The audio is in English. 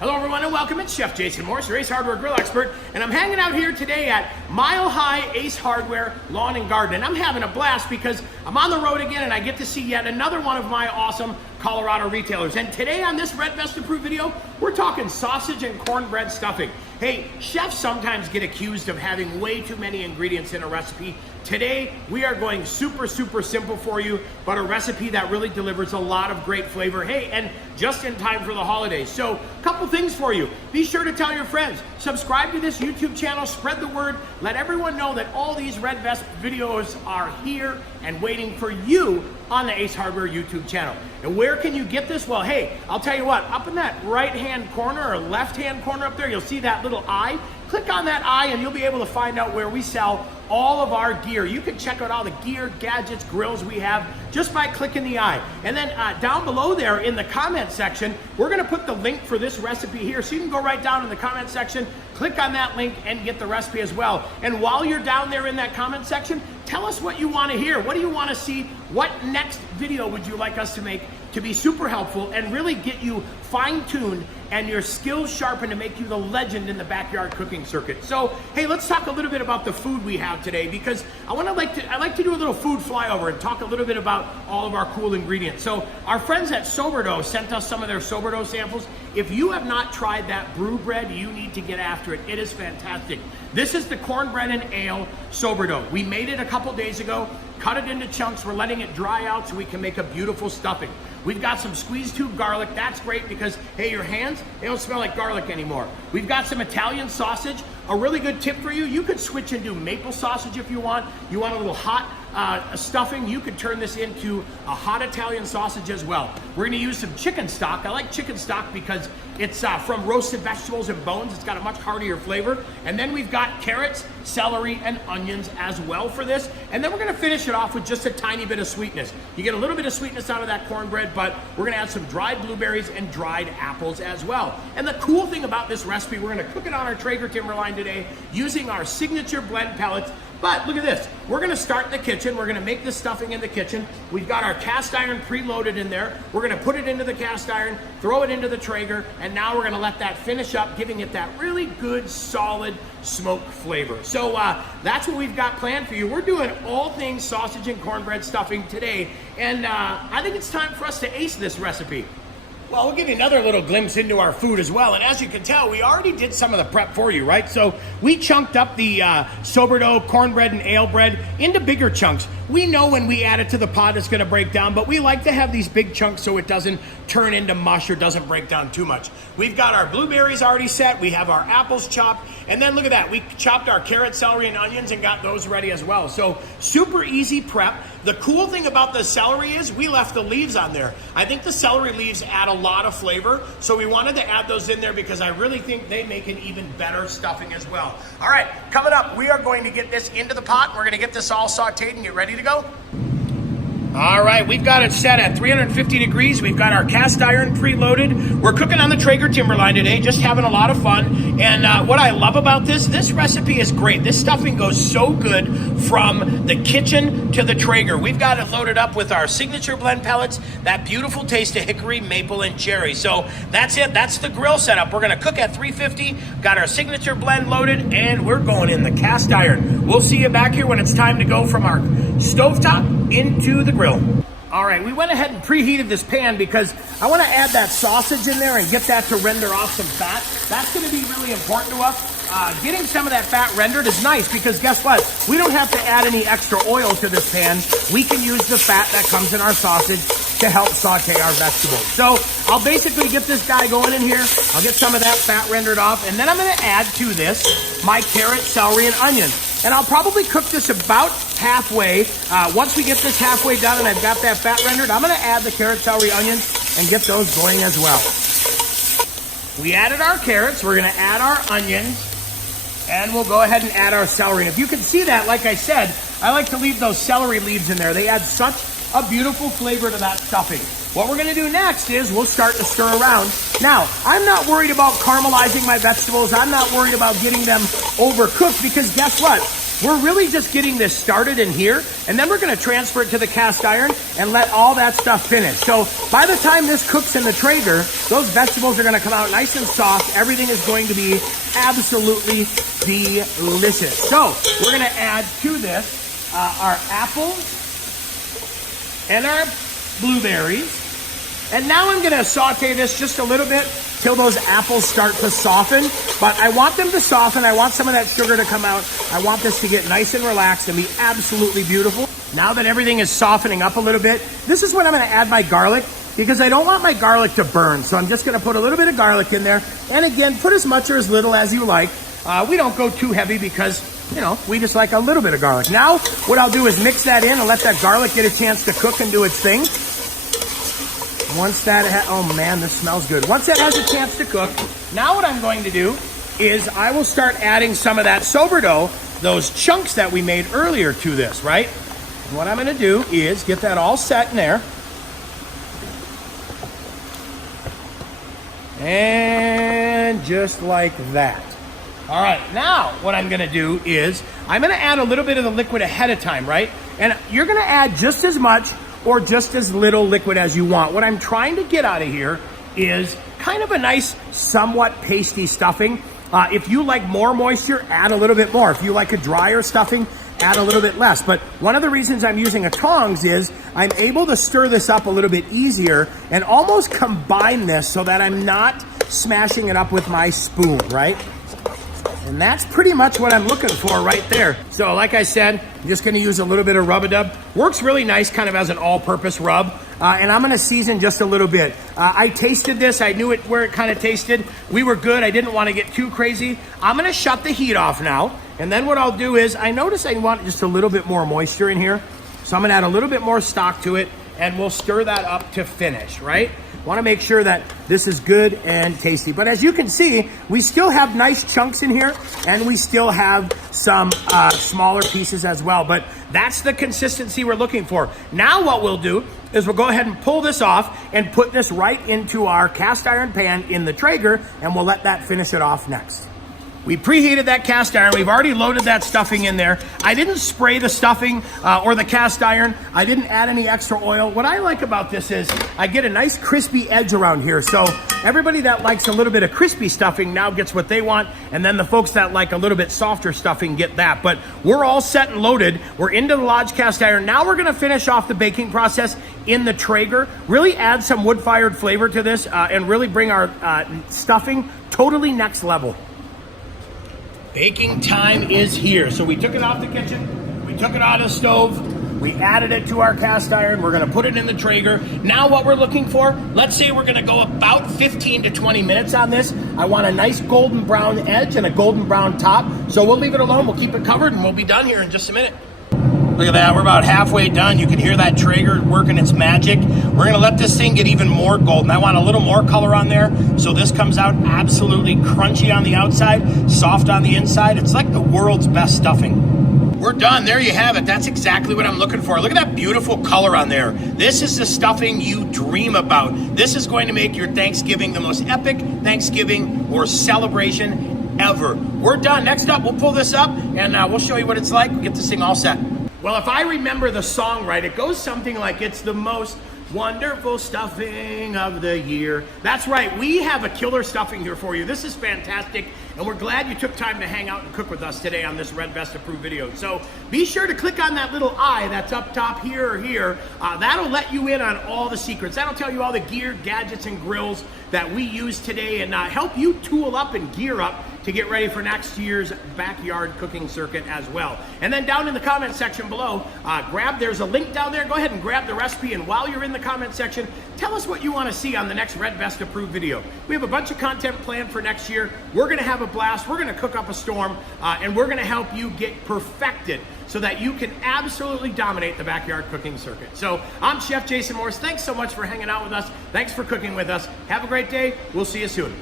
Hello everyone and welcome. It's Chef Jason Morse, your Ace Hardware grill expert, and I'm hanging out here today at Mile High Ace Hardware Lawn and Garden, and I'm having a blast because I'm on the road again and I get to see yet another one of my awesome Colorado retailers. And today on this Red Vest Approved video, we're talking sausage and cornbread stuffing. Hey, chefs sometimes get accused of having way too many ingredients in a recipe. Today, we are going super simple for you, but a recipe that really delivers a lot of great flavor. Hey, and just in time for the holidays. So, a couple things for you. Be sure to tell your friends. Subscribe to this YouTube channel, spread the word, let everyone know that all these Red Vest videos are here and waiting for you on the Ace Hardware YouTube channel. And where can you get this? Well, hey, I'll tell you what, up in that right-hand corner or left-hand corner up there, you'll see that little eye. Click on that eye and you'll be able to find out where we sell all of our gear. You can check out all the gear, gadgets, grills we have just by clicking the eye. And then down below there in the comment section, we're gonna put the link for this recipe here. So you can go right down in the comment section, click on that link and get the recipe as well. And while you're down there in that comment section, tell us what you wanna hear. What do you wanna see? What next video would you like us to make to be super helpful and really get you fine-tuned and your skills sharpened to make you the legend in the backyard cooking circuit. So, hey, let's talk a little bit about the food we have today because I like to do a little food flyover and talk a little bit about all of our cool ingredients. So, our friends at Soberdough sent us some of their Soberdough samples. If you have not tried that brew bread, you need to get after it. It is fantastic. This is the cornbread and ale Soberdough. We made it a couple days ago, cut it into chunks. We're letting it dry out so we can make a beautiful stuffing. We've got some squeezed tube garlic. That's great because, hey, your hands, they don't smell like garlic anymore. We've got some Italian sausage. A really good tip for you, you could switch and do maple sausage if you want. You want a little hot stuffing, you could turn this into a hot Italian sausage as well. We're gonna use some chicken stock. I like chicken stock because it's from roasted vegetables and bones. It's got a much heartier flavor. And then we've got carrots, celery, and onions as well for this. And then we're gonna finish it off with just a tiny bit of sweetness. You get a little bit of sweetness out of that cornbread, but we're gonna add some dried blueberries and dried apples as well. And the cool thing about this recipe, we're gonna cook it on our Traeger Timberline today using our signature blend pellets. But look at this, we're gonna start in the kitchen. We're gonna make the stuffing in the kitchen. We've got our cast iron preloaded in there. We're gonna put it into the cast iron, throw it into the Traeger, and now we're gonna let that finish up, giving it that really good, solid smoke flavor. So that's what we've got planned for you. We're doing all things sausage and cornbread stuffing today, and I think it's time for us to ace this recipe. Well, we'll give you another little glimpse into our food as well. And as you can tell, we already did some of the prep for you, right? So we chunked up the Soberdough cornbread and ale bread into bigger chunks. We know when we add it to the pot, it's gonna break down, but we like to have these big chunks so it doesn't turn into mush or doesn't break down too much. We've got our blueberries already set. We have our apples chopped. And then look at that. We chopped our carrot, celery, and onions and got those ready as well. So super easy prep. The cool thing about the celery is we left the leaves on there. I think the celery leaves add a lot of flavor, so we wanted to add those in there because I really think they make an even better stuffing as well. All right, coming up, we are going to get this into the pot. We're gonna get this all sauteed and get ready to go. All right, we've got it set at 350 degrees. We've got our cast iron preloaded. We're cooking on the Traeger Timberline today, just having a lot of fun. And what I love about this recipe is great. This stuffing goes so good from the kitchen to the Traeger. We've got it loaded up with our signature blend pellets, that beautiful taste of hickory, maple, and cherry. So that's it, that's the grill setup. We're gonna cook at 350, got our signature blend loaded, and we're going in the cast iron. We'll see you back here when it's time to go from our stovetop into the grill. All right, we went ahead and preheated this pan because I want to add that sausage in there and get that to render off some fat. That's going to be really important to us. Getting some of that fat rendered is nice because guess what? We don't have to add any extra oil to this pan. We can use the fat that comes in our sausage to help saute our vegetables. So I'll basically get this guy going in here. I'll get some of that fat rendered off, and then I'm going to add to this my carrot, celery, and onion. And I'll probably cook this about halfway. Once we get this halfway done and I've got that fat rendered, I'm gonna add the carrot, celery, onions and get those going as well. We added our carrots, we're gonna add our onions, and we'll go ahead and add our celery. And if you can see that, like I said, I like to leave those celery leaves in there. They add such a beautiful flavor to that stuffing. What we're gonna do next is we'll start to stir around. Now, I'm not worried about caramelizing my vegetables. I'm not worried about getting them overcooked because guess what? we're really just getting this started in here, and then we're gonna transfer it to the cast iron and let all that stuff finish. So by the time this cooks in the Traeger, those vegetables are gonna come out nice and soft. Everything is going to be absolutely delicious. So we're gonna add to this our apples and our blueberries. And now I'm gonna saute this just a little bit till those apples start to soften. But I want them to soften. I want some of that sugar to come out. I want this to get nice and relaxed and be absolutely beautiful. Now that everything is softening up a little bit, this is when I'm gonna add my garlic, because I don't want my garlic to burn. So I'm just gonna put a little bit of garlic in there. And again, put as much or as little as you like. We don't go too heavy because, you know, we just like a little bit of garlic. Now, what I'll do is mix that in and let that garlic get a chance to cook and do its thing. Once that, oh man, this smells good. Once that has a chance to cook, now what I'm going to do is I will start adding some of that sourdough, those chunks that we made earlier to this, right? And what I'm gonna do is get that all set in there. And just like that. All right, now what I'm gonna do is I'm gonna add a little bit of the liquid ahead of time, right? And you're gonna add just as much or just as little liquid as you want. What I'm trying to get out of here is kind of a nice, somewhat pasty stuffing. If you like more moisture, add a little bit more. If you like a drier stuffing, add a little bit less. But one of the reasons I'm using a tongs is I'm able to stir this up a little bit easier and almost combine this so that I'm not smashing it up with my spoon, right? And that's pretty much what I'm looking for right there. So like I said, I'm just gonna use a little bit of rub-a-dub. Works really nice kind of as an all-purpose rub. And I'm gonna season just a little bit. I tasted this, I knew it where it kind of tasted. We were good, I didn't wanna get too crazy. I'm gonna shut the heat off now. And then what I'll do is, I notice I want just a little bit more moisture in here. So I'm gonna add a little bit more stock to it and we'll stir that up to finish, right? Want to make sure that this is good and tasty. But as you can see, we still have nice chunks in here and we still have some smaller pieces as well. But that's the consistency we're looking for. Now what we'll do is we'll go ahead and pull this off and put this right into our cast iron pan in the Traeger, and we'll let that finish it off next. We preheated that cast iron. We've already loaded that stuffing in there. I didn't spray the stuffing or the cast iron. I didn't add any extra oil. What I like about this is I get a nice crispy edge around here. So everybody that likes a little bit of crispy stuffing now gets what they want. And then the folks that like a little bit softer stuffing get that. But we're all set and loaded. We're into the Lodge cast iron. Now we're gonna finish off the baking process in the Traeger. Really add some wood-fired flavor to this and really bring our stuffing totally next level. Baking time is here. So we took it off the kitchen, we took it out of the stove, we added it to our cast iron, we're gonna put it in the Traeger. Now what we're looking for, let's say we're gonna go about 15 to 20 minutes on this. I want a nice golden brown edge and a golden brown top. So we'll leave it alone, we'll keep it covered, and we'll be done here in just a minute. Look at that, we're about halfway done. You can hear that Traeger working its magic. We're gonna let this thing get even more golden. I want a little more color on there, so this comes out absolutely crunchy on the outside, soft on the inside. It's like the world's best stuffing. We're done, there you have it. That's exactly what I'm looking for. Look at that beautiful color on there. This is the stuffing you dream about. This is going to make your Thanksgiving the most epic Thanksgiving or celebration ever. We're done. Next up, we'll pull this up and we'll show you what it's like. We'll get this thing all set. Well, if I remember the song right, it goes something like, it's the most wonderful stuffing of the year. That's right, we have a killer stuffing here for you. This is fantastic, and we're glad you took time to hang out and cook with us today on this Red Vest approved video. So be sure to click on that little eye that's up top here or here. That'll let you in on all the secrets. That'll tell you all the gear, gadgets, and grills that we use today, and help you tool up and gear up to get ready for next year's backyard cooking circuit as well. And then down in the comment section below, there's a link down there. Go ahead and grab the recipe, and while you're in the comment section, tell us what you want to see on the next Red Vest approved video. We have a bunch of content planned for next year. We're gonna have a blast, we're gonna cook up a storm, and we're gonna help you get perfected so that you can absolutely dominate the backyard cooking circuit. So I'm Chef Jason Morse. Thanks so much for hanging out with us. Thanks for cooking with us. Have a great day. We'll see you soon.